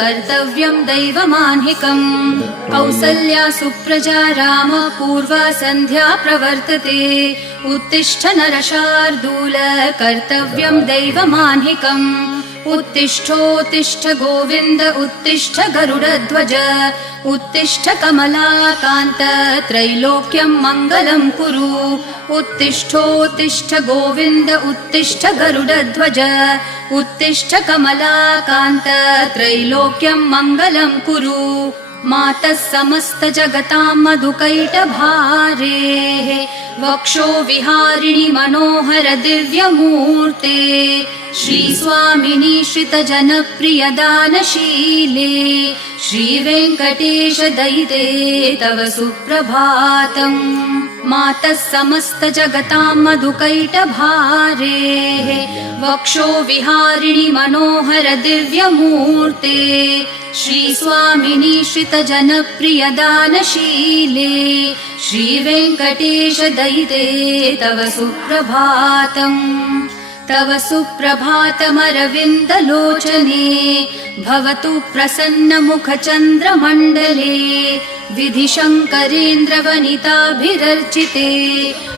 कर्तव्यं दैवमान्हिकम् कौसल्या सुप्रजा राम पूर्वा सन्ध्या प्रवर्तते उत्तिष्ठ नरशार्दूल कर्तव्यं दैवमान्हिकम् उत्तिष्ठोत्तिष्ठ गोविन्द उत्तिष्ठ गरुडध्वज उत्तिष्ठ कमलाकान्त त्रैलोक्यं मङ्गलं कुरु उत्तिष्ठोत्तिष्ठ गोविन्द उत्तिष्ठ गरुडध्वज उत्तिष्ठ कमलाकान्त त्रैलोक्यं मङ्गलं कुरु मातः समस्त जगतां मधुकैटभारेः वक्षो विहारिणि मनोहर दिव्यमूर्ते श्रीस्वामिनि श्रितजनप्रिय दानशीले श्रीवेङ्कटेश दयिते तव सुप्रभातम् मातः समस्त जगतां मधुकैटभारेः वक्षो विहारिणि मनोहर दिव्यमूर्ते श्रीस्वामिनि श्रितजनप्रिय दानशीले श्रीवेङ्कटेश दयिते तव सुप्रभातम् तव सुप्रभातमरविन्दलोचने भवतु प्रसन्नमुखचन्द्रमण्डले विधिशङ्करेन्द्रवनिताभिरर्चिते